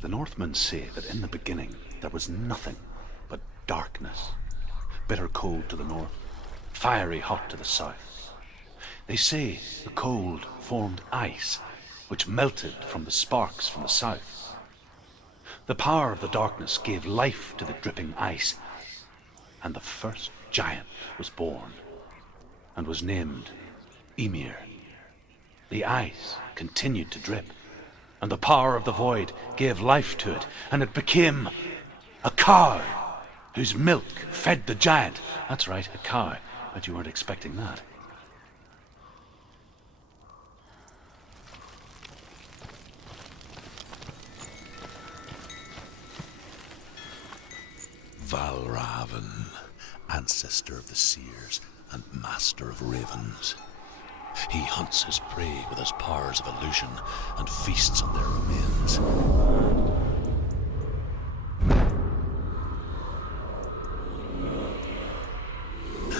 The Northmen say that in the beginning there was nothing but darkness. Bitter cold to the north, fiery hot to the south. They say the cold formed ice, which melted from the sparks from the south. The power of the darkness gave life to the dripping ice, and the first giant was born, and was named Ymir. The ice continued to drip, and the power of the void gave life to it, and it became a cow, whose milk fed the giant. That's right, a cow. Bet you weren't expecting that. Valravn, ancestor of the seers and master of ravens. He hunts his prey with his powers of illusion and feasts on their remains.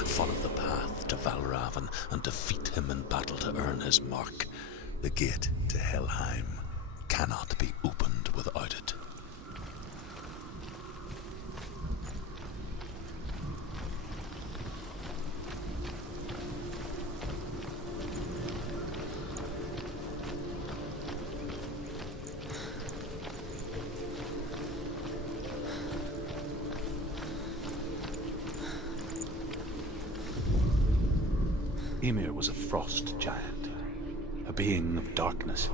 Follow the path to Valravn and defeat him in battle to earn his mark. The gate to Helheim cannot be opened without it. Ymir was a frost giant, a being of darkness,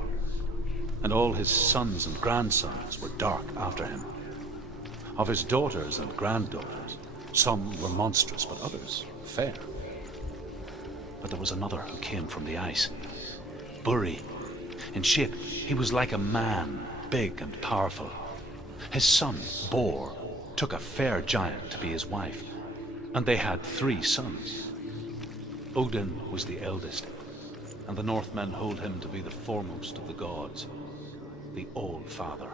and all his sons and grandsons were dark after him. Of his daughters and granddaughters, some were monstrous, but others fair. But there was another who came from the ice. Buri. In shape, he was like a man, big and powerful. His son, Bor, took a fair giant to be his wife, and they had 3 sons. Odin was the eldest, and the Northmen hold him to be the foremost of the gods, the All-Father.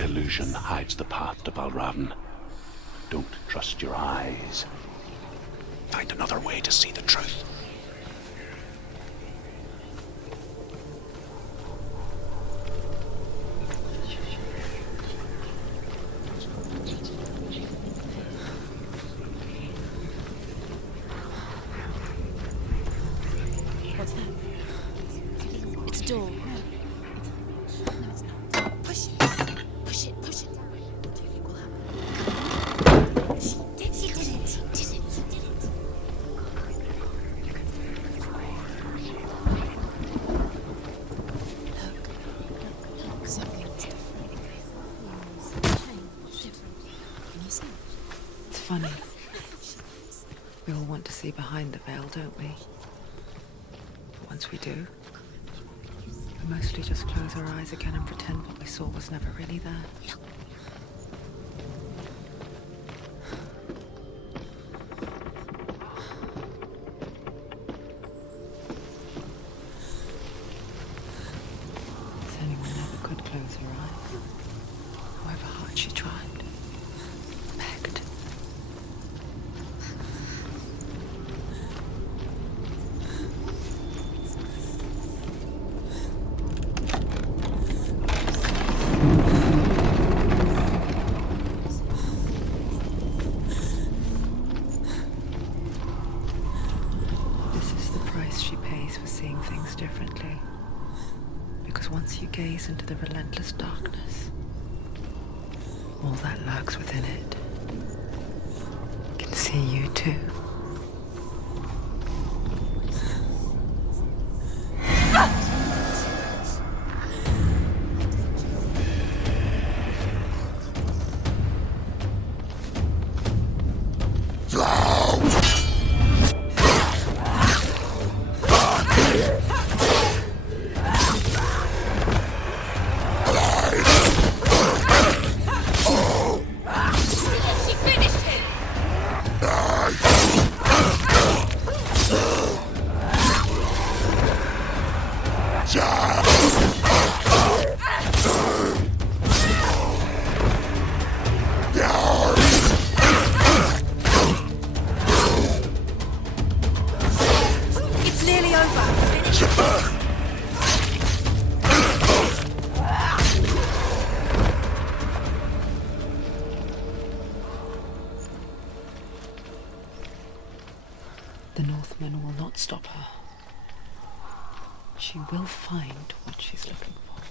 Illusion hides the path to Valravn. Don't trust your eyes. Find another way to see the truth. What's that? It's a door. No, it's not. Push it. Push it. Push it. What do you think will happen? She did it. He did it. He did it. Look. Something's different. Can you see? It's funny. We all want to see behind the veil, don't we? Once we do, we mostly just close our eyes again and pretend what we saw was never really there. Senua never could close her eyes, however hard she tried. Begged. She pays for seeing things differently. Because once you gaze into the relentless darkness, all that lurks within it can see you too. She finished him! The Northmen will not stop her. She will find what she's looking for.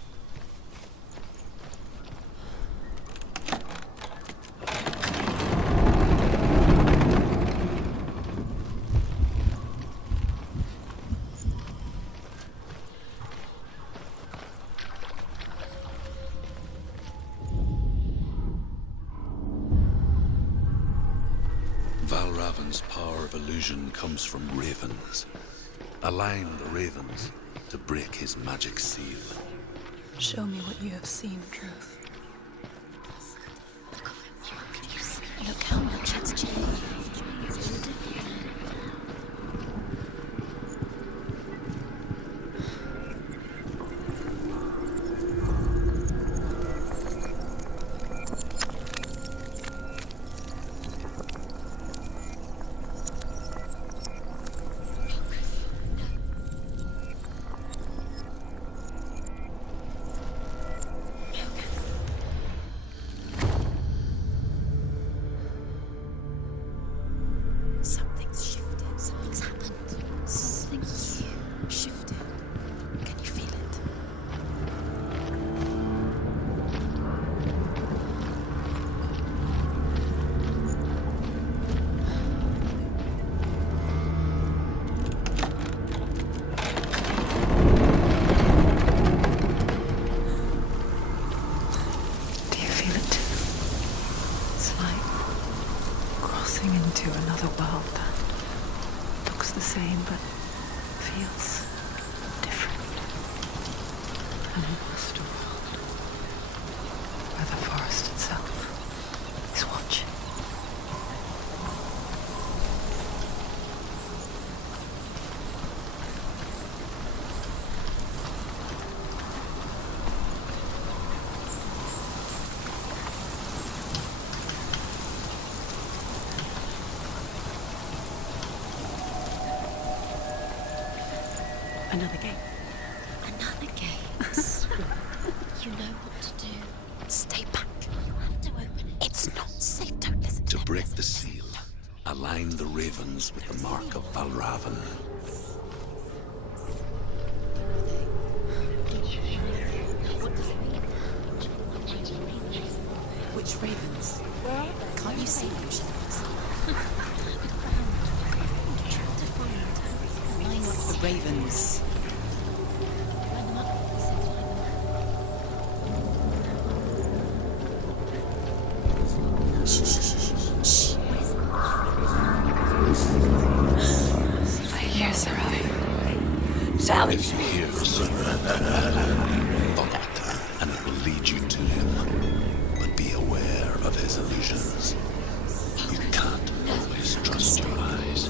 Valravn's power of illusion comes from ravens. Align the ravens to break his magic seal. Show me what you have seen, Truth. Look how much it's changed. Something's shifted. Something's happened. Something shifted. Can you feel it? Do you feel it too? It's like crossing into another world that looks the same but feels different. An imposter world where the forest itself is watching. Another gate. Another gate. You know what to do. Stay back. You have to open it. It's not safe. Don't listen To him. break Listen. the seal, align the ravens with the mark of Valravn. What does it mean? Which ravens? Can't you see them, Shadows? Trying to find line up the ravens. Line them up. He said line them up. Shh, shh, shh, shh, shh. What is it? I hear Sarai. If you hear follow it, and it will lead you to him. But be aware of his illusions. You can't always trust your eyes.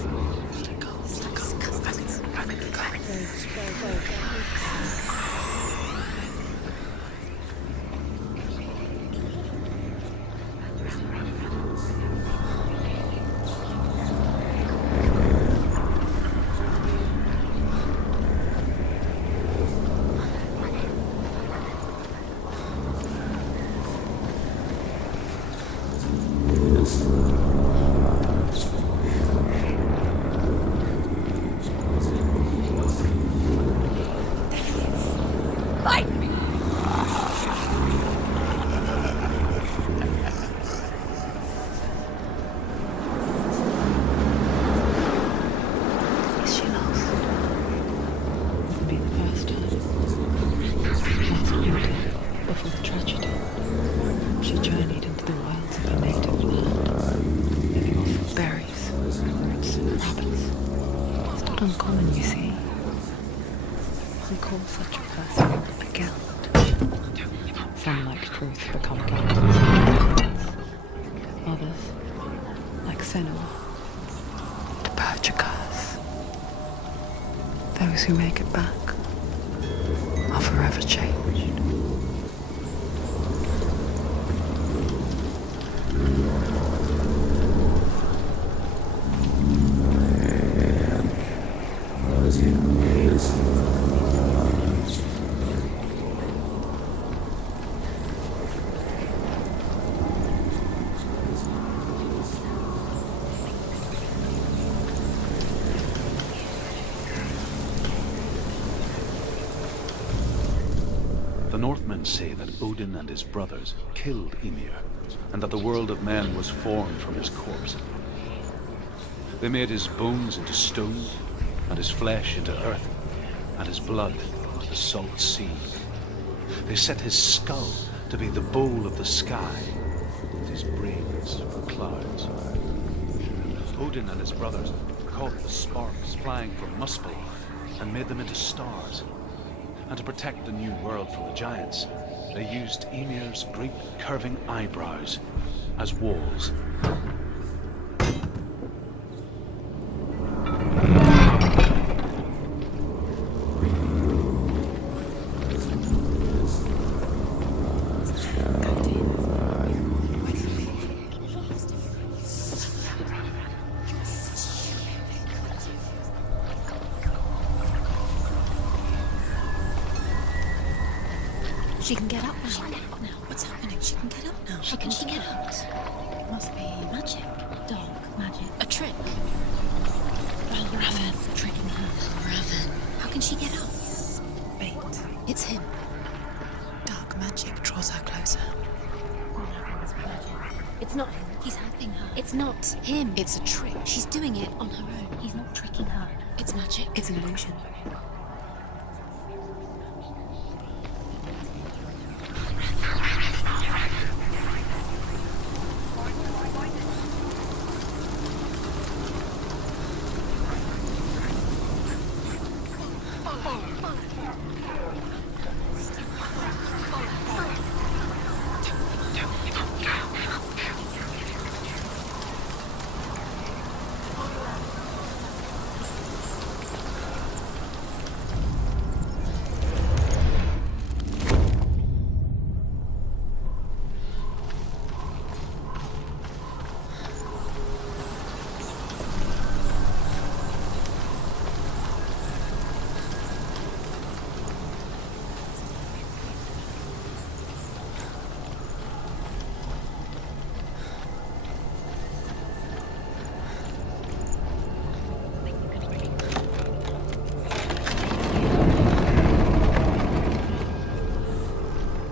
Is she lost? Would be the first time. Last winter, before the tragedy, she journeyed into the wilds of her native land, living off of berries, roots, and rabbits. It's not uncommon, you see. We call such a person a Gelt. Some, like Truth, become Gelts. Others, like Senua, to purge a curse. Those who make it back are forever changed. Was in ways The Northmen say that Odin and his brothers killed Ymir, and that the world of men was formed from his corpse. They made his bones into stone, and his flesh into earth, and his blood into the salt sea. They set his skull to be the bowl of the sky, and his brains for clouds. Odin and his brothers caught the sparks flying from Muspel and made them into stars. And to protect the new world from the giants, they used Ymir's great curving eyebrows as walls. She can get up now. She can get up now. What's happening? She can get up now. How can she get up? It must be magic. Dark magic. A trick. Valravn tricking her. Valravn. How can she get up? Bait. It's him. Dark magic draws her closer. It's not him. He's helping her. It's not him. It's a trick. She's doing it on her own. He's not tricking her. It's magic. It's an illusion.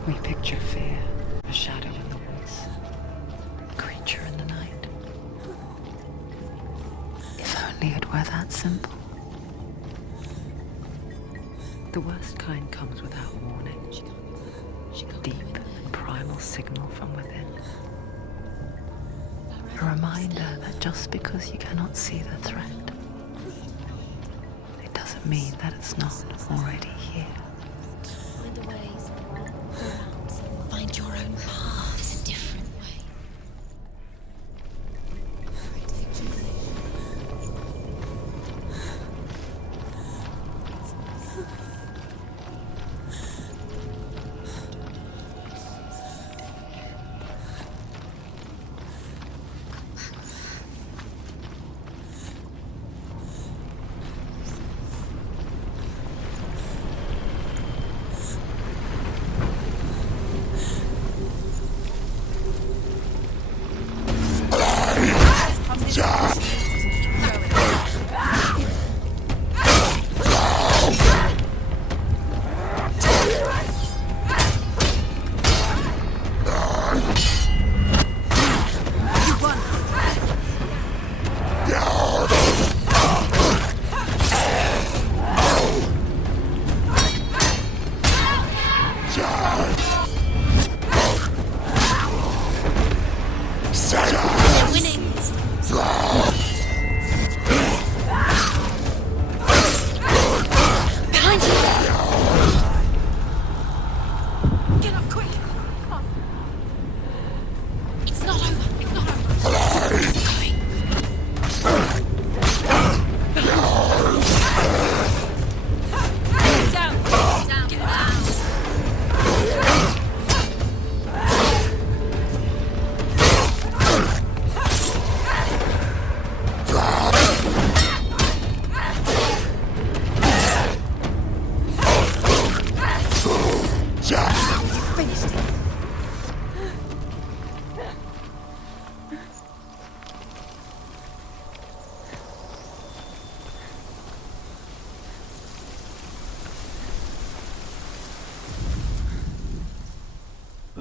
We picture fear, a shadow in the woods, a creature in the night. If only it were that simple. The worst kind comes without warning. Deep and primal signal from within. A reminder that just because you cannot see the threat, it doesn't mean that it's not already here. Find a way. Go around. Find your own path. It's a different way.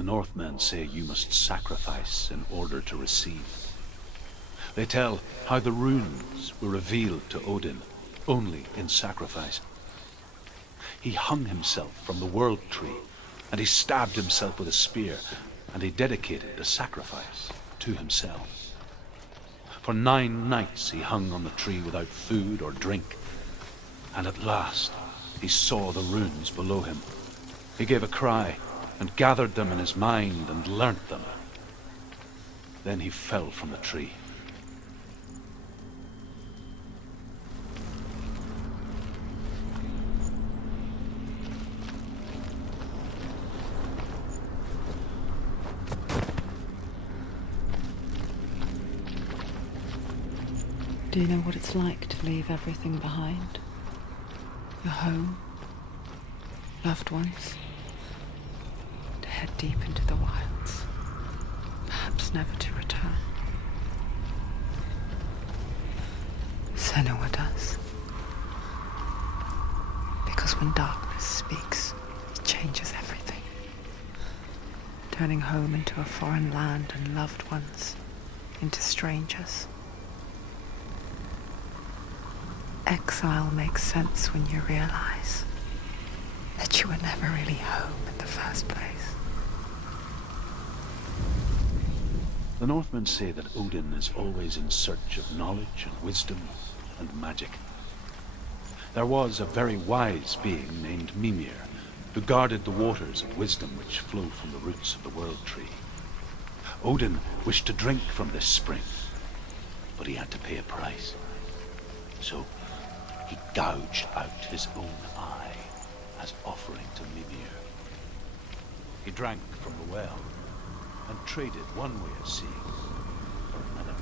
Northmen say you must sacrifice in order to receive. They tell how the runes were revealed to Odin only in sacrifice. He hung himself from the world tree, and he stabbed himself with a spear, and he dedicated the sacrifice to himself. For 9 nights he hung on the tree without food or drink, and at last he saw the runes below him. He gave a cry, and gathered them in his mind and learnt them. Then he fell from the tree. Do you know what it's like to leave everything behind? Your home, loved ones, to head deep into the wilds, perhaps never to return. Senua does. Because when darkness speaks, it changes everything, turning home into a foreign land and loved ones into strangers. Exile makes sense when you realize that you were never really home in the first place. The Northmen say that Odin is always in search of knowledge and wisdom and magic. There was a very wise being named Mimir, who guarded the waters of wisdom which flow from the roots of the world tree. Odin wished to drink from this spring, but he had to pay a price. So he gouged out his own eye as offering to Mimir. He drank from the well and traded one way of seeing for another.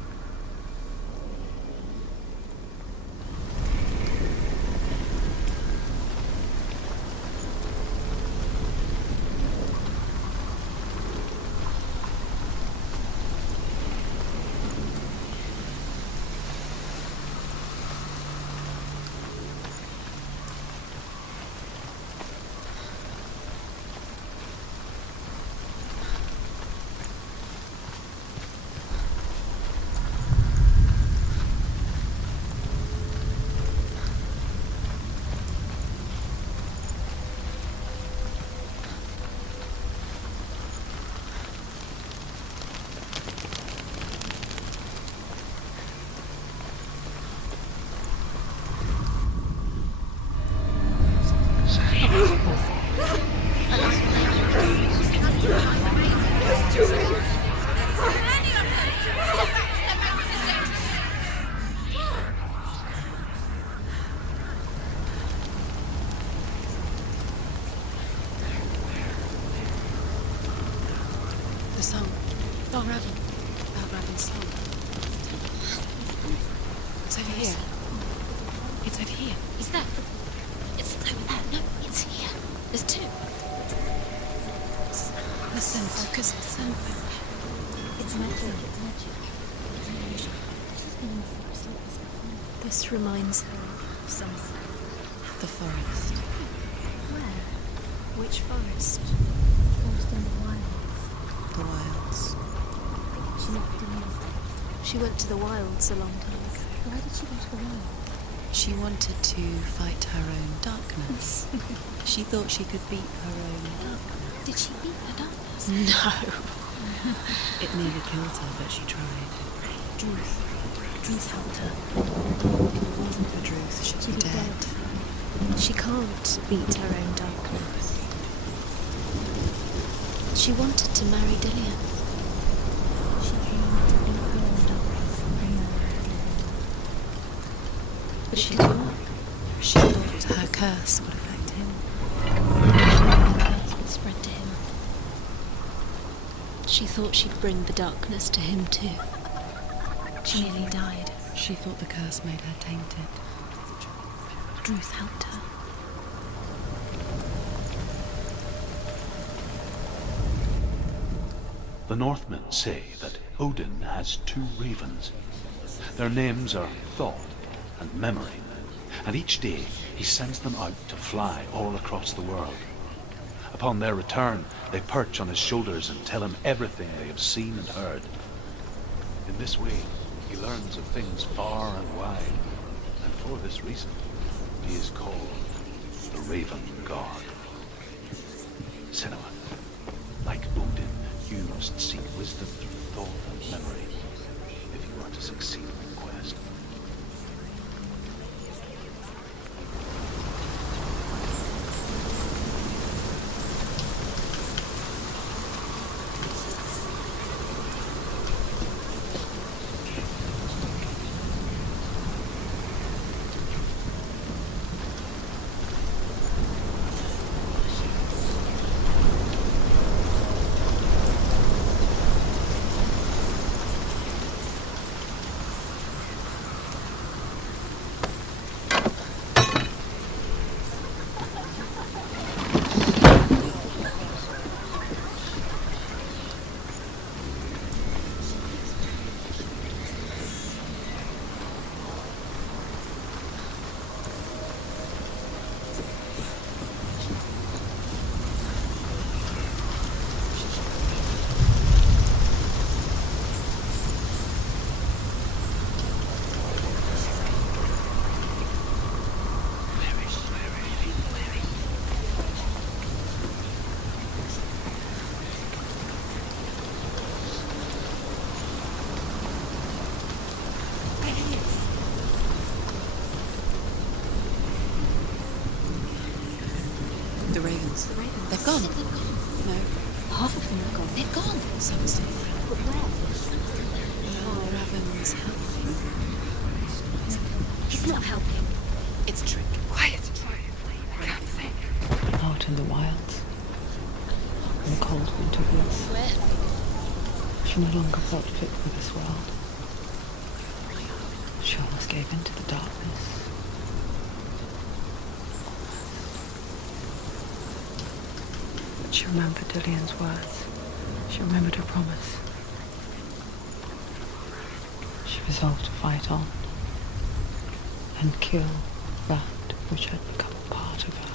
The song. Valravn's song. It's over here. It's over here. Is that? It's over there. No, it's here. There's 2. Listen, focus. Listen. It's magic. It's magic. She's been in the forest like this before. This reminds her of something. The forest. Where? Which forest? Forest in the wilds. The wilds. She left in the She went to the wilds a long time ago. Why did she go to the wilds? She wanted to fight her own darkness. She thought she could beat her own darkness. Did she beat the darkness? No. It nearly killed her, but she tried. Druth helped her. If it wasn't for Druth, she'd be dead. She can't beat her own darkness. She wanted to marry Dillian. She came to beat her own darkness. But she can't. She thought her curse would affect him. The curse would spread to him. She thought she'd bring the darkness to him too. She nearly died. She thought the curse made her tainted. Druth helped her. The Northmen say that Odin has 2 ravens. Their names are Thought and Memory, and each day he sends them out to fly all across the world. Upon their return, they perch on his shoulders and tell him everything they have seen and heard. In this way, he learns of things far and wide, and for this reason, he is called the Raven God. Senua, like Odin, you must seek wisdom through thought and memory if you are to succeed in the quest. The ravens. They've gone. No. Half of them are gone. They've gone. Some are still around. But where? Ravens helping. He's not helping. It's a trick. Quiet. I can't think. Out in the wilds. In the cold winter woods. Where? She no longer felt fit for this world. She almost gave in to the darkness. But she remembered Dillian's words. She remembered her promise. She resolved to fight on and kill that which had become a part of her.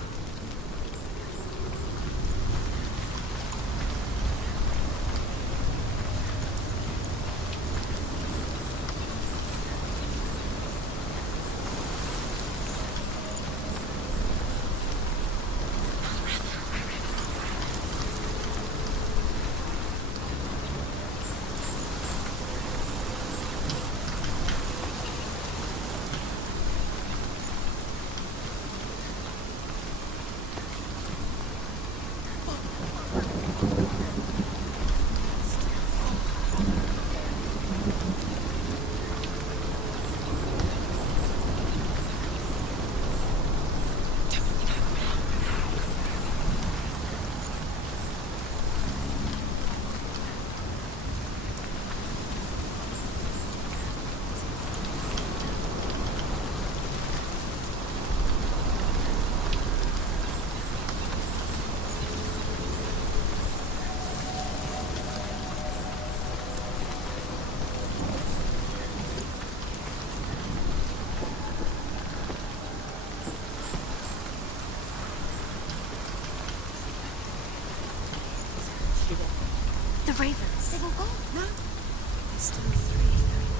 The ravens. They've all gone. No. There's still three.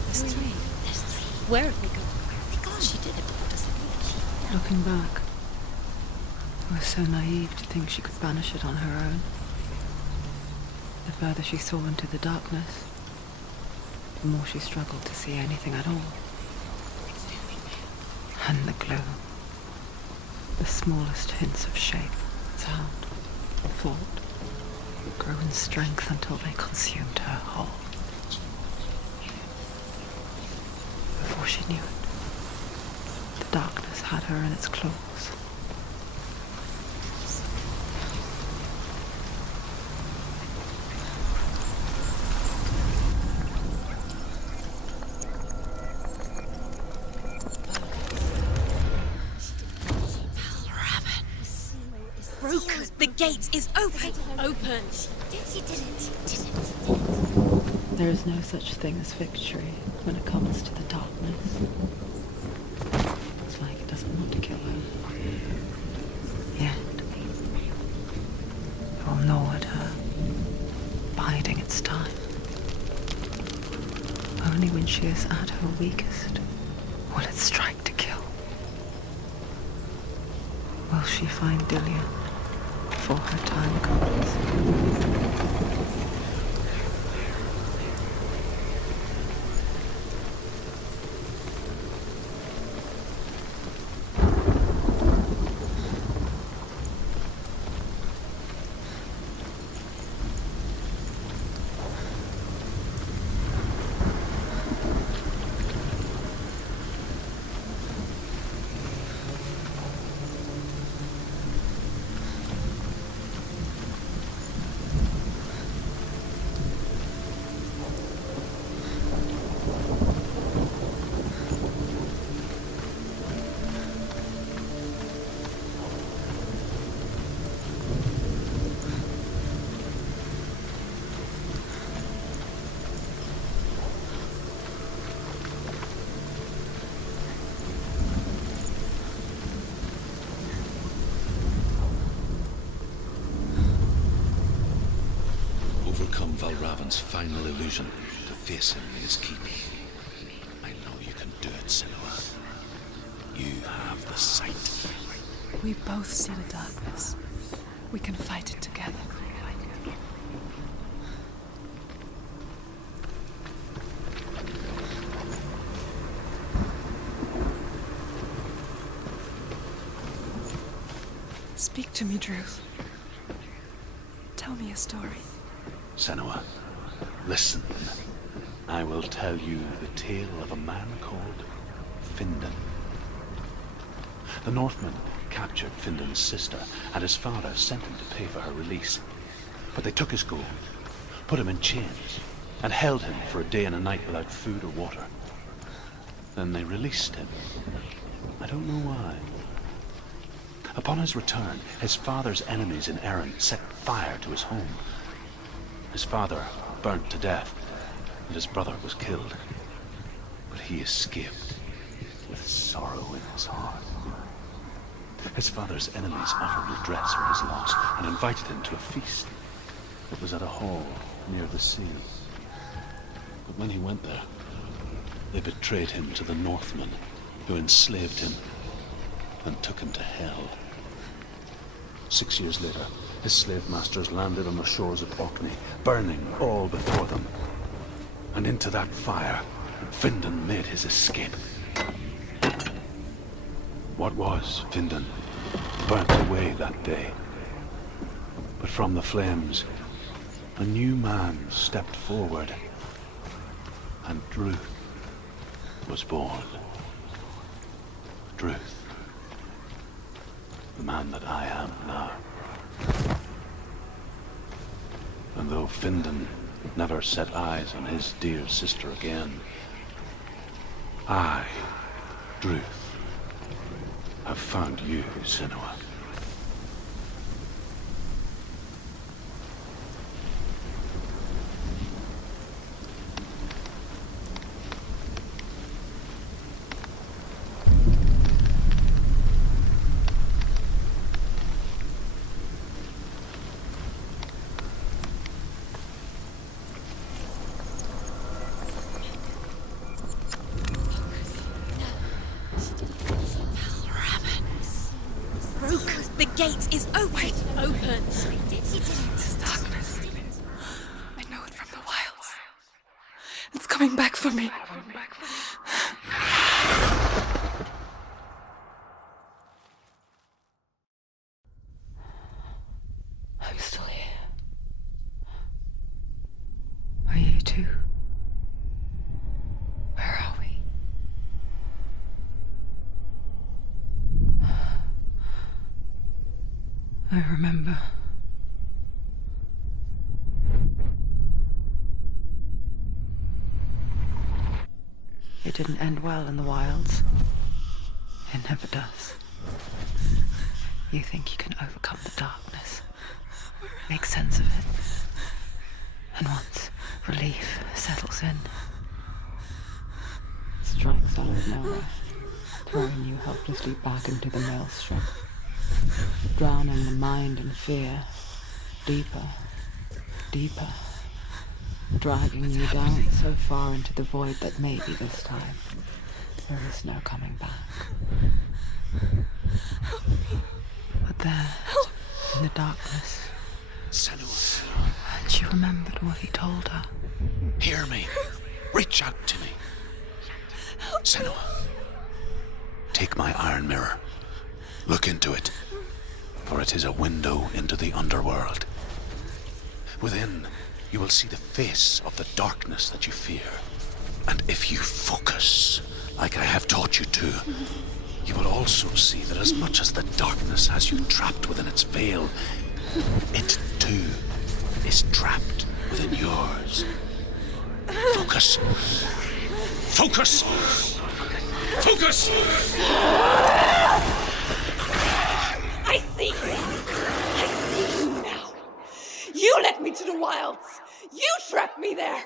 There's three. There's three. Where have they gone? Where have they gone? She did it before, doesn't it? Looking back, I was so naive to think she could banish it on her own. The further she saw into the darkness, the more she struggled to see anything at all. And the glow, the smallest hints of shape, sound, thought, grew in strength until they consumed her whole. Before she knew it, the darkness had her in its claws. Valravn. Broken. The gate is open. Open. She did it. There is no such thing as victory when it comes to the darkness. It's like it doesn't want to kill her. Yet, its time. Only when she is at her weakest will it strike to kill. Will she find Dillion before her time comes? Overcome Valravn's final illusion to face him in his keep. I know you can do it, Senua. You have the sight. We both see the darkness. We can fight it together. Speak to me, Druth. Tell me a story. Senua, listen. I will tell you the tale of a man called Findan. The Northmen captured Findan's sister, and his father sent him to pay for her release. But they took his gold, put him in chains, and held him for a day and a night without food or water. Then they released him. I don't know why. Upon his return, his father's enemies in Erin set fire to his home. His father burnt to death, and his brother was killed. But he escaped with sorrow in his heart. His father's enemies offered redress for his loss and invited him to a feast. It was at a hall near the sea. But when he went there, they betrayed him to the Northmen, who enslaved him and took him to hell. 6 years later, his slave masters landed on the shores of Orkney, burning all before them. And into that fire, Findan made his escape. What was Findan burnt away that day. But from the flames, a new man stepped forward, and Druth was born. Druth, the man that I am now. And though Findan never set eyes on his dear sister again, I, Druth, have found you, Senua. The gate is open. Open. This darkness. I know it from the wilds. It's coming back for me. I'm still here. Are you too? Where are we? I remember. It didn't end well in the wilds. It never does. You think you can overcome the darkness, make sense of it, and once relief settles in, it strikes out of nowhere, throwing you helplessly back into the maelstrom, drowning the mind in fear, deeper, deeper, dragging you down so far into the void that maybe this time there is no coming back. But there, in the darkness, Senua, she remembered what he told her. hear me. Reach out to me. Senua, take my iron mirror. Look into it, for it is a window into the underworld. Within, you will see the face of the darkness that you fear. And if you focus, like I have taught you to, you will also see that as much as the darkness has you trapped within its veil, it too is trapped within yours. Focus. Focus! Focus! I see you! I see you now! You led me to the wilds! You trapped me there!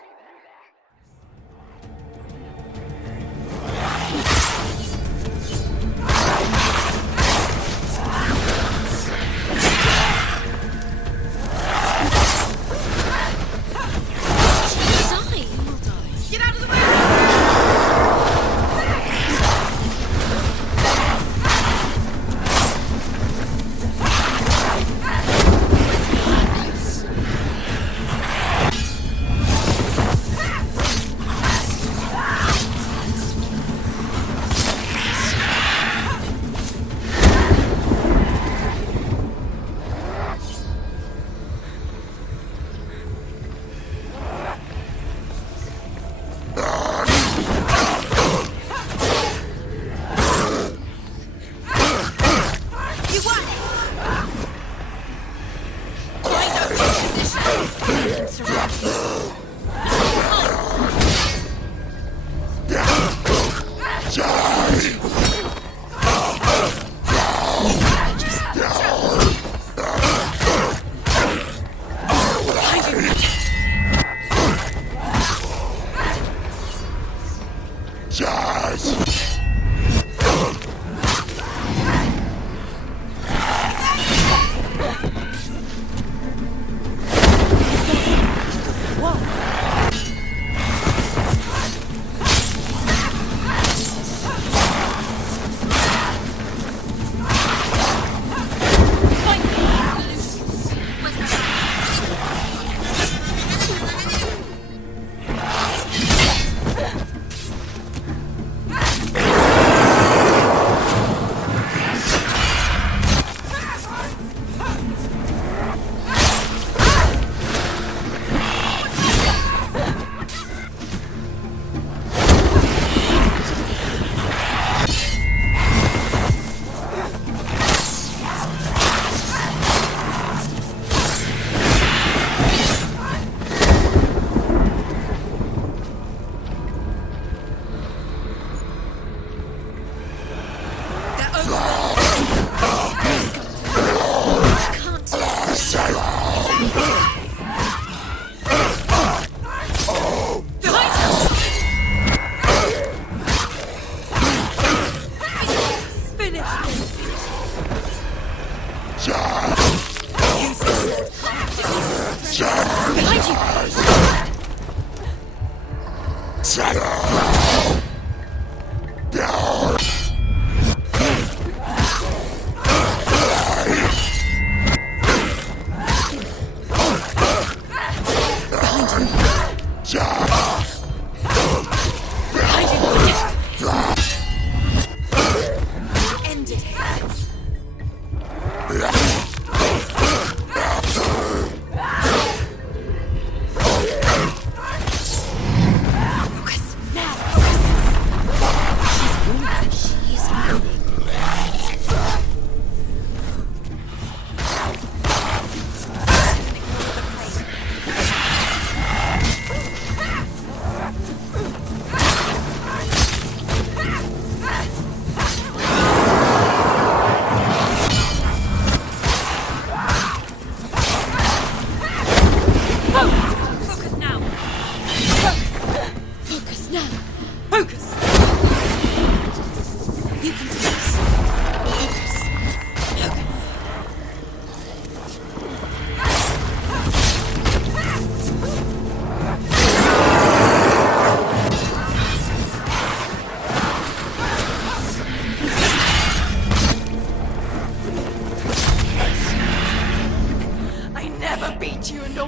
Get out of the way!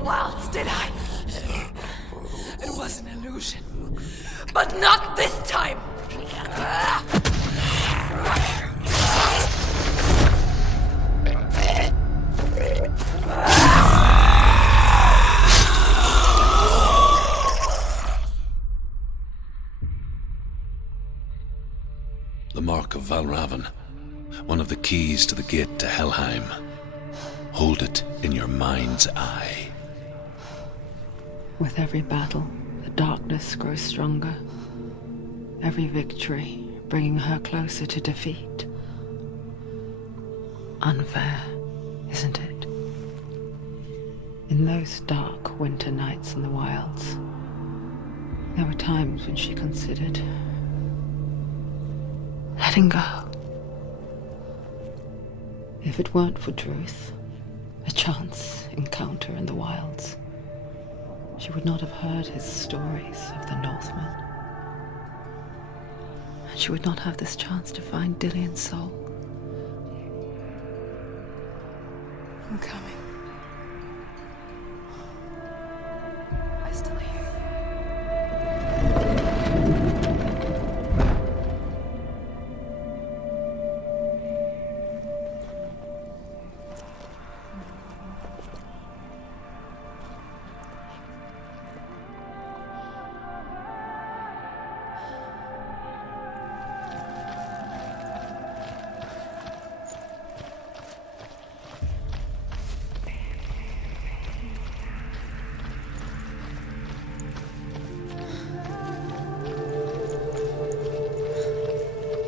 wilds, did I? It was an illusion. But not this time! The mark of Valravn, one of the keys to the gate to Helheim. Hold it in your mind's eye. With every battle, the darkness grows stronger. Every victory bringing her closer to defeat. Unfair, isn't it? In those dark winter nights in the wilds, there were times when she considered letting go. If it weren't for Truth, a chance encounter in the wilds, she would not have heard his stories of the Northmen. And she would not have this chance to find Dillion's soul. I'm coming. I still hear you.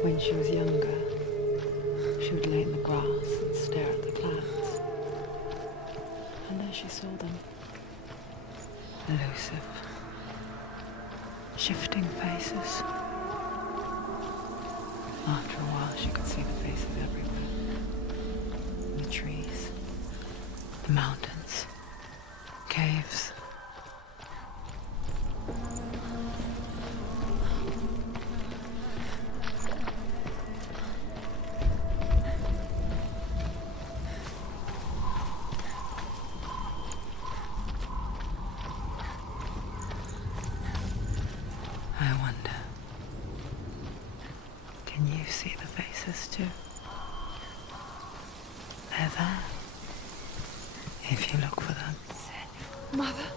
When she was younger, she would lay in the grass and stare at the clouds. And there she saw them. Elusive. Shifting faces. After a while, she could see the faces everywhere. The trees, the mountains, caves. I wonder, can you see the faces too? They're there, if you look for them. Mother.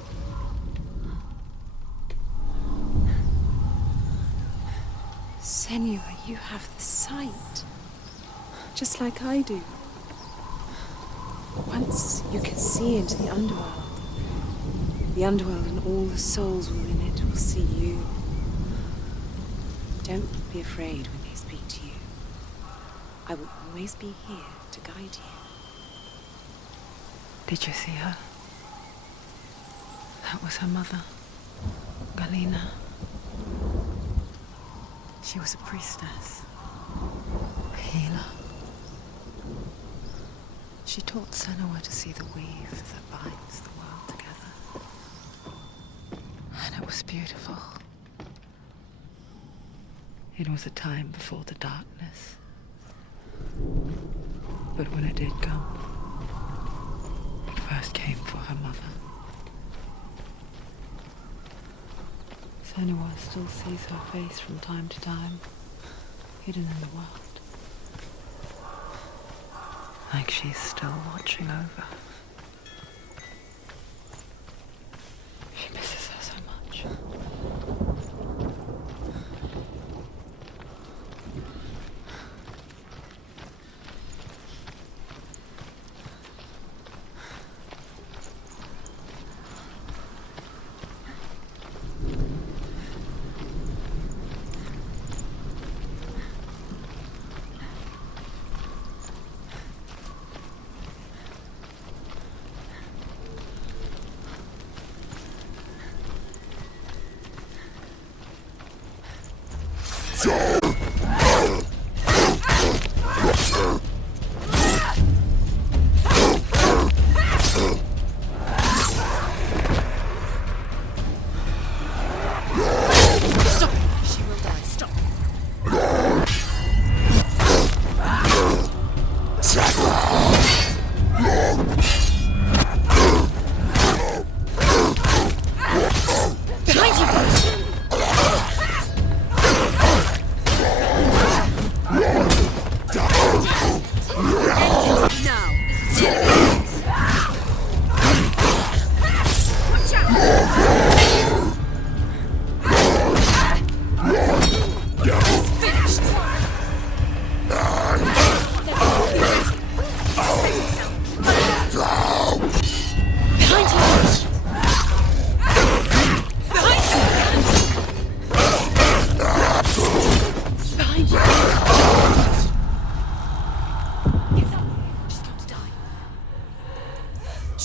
Senua, you have the sight. Just like I do. Once you can see into the underworld. The underworld and all the souls within it will see you. Don't be afraid when they speak to you. I will always be here to guide you. Did you see her? That was her mother, Galina. She was a priestess, a healer. She taught Senua to see the weave that binds the world together. And it was beautiful. It was a time before the darkness. But when it did come, it first came for her mother. Senua still sees her face from time to time, hidden in the world. Like she's still watching over. She misses her so much.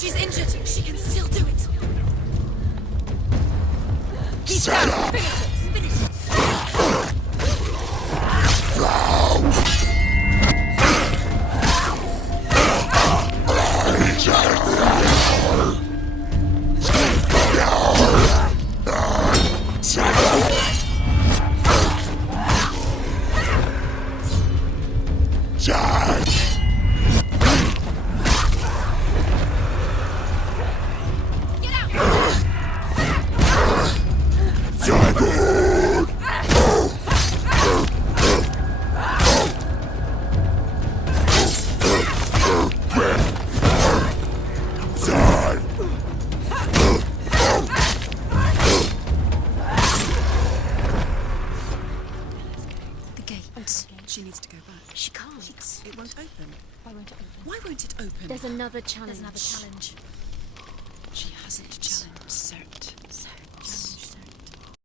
She's injured. She can still do it. He's down. Finish it. Finish it. The gate. She needs to go back. She can't. It won't open. Why won't it open? Why won't it open? There's another challenge. There's another challenge. She hasn't challenged Cert.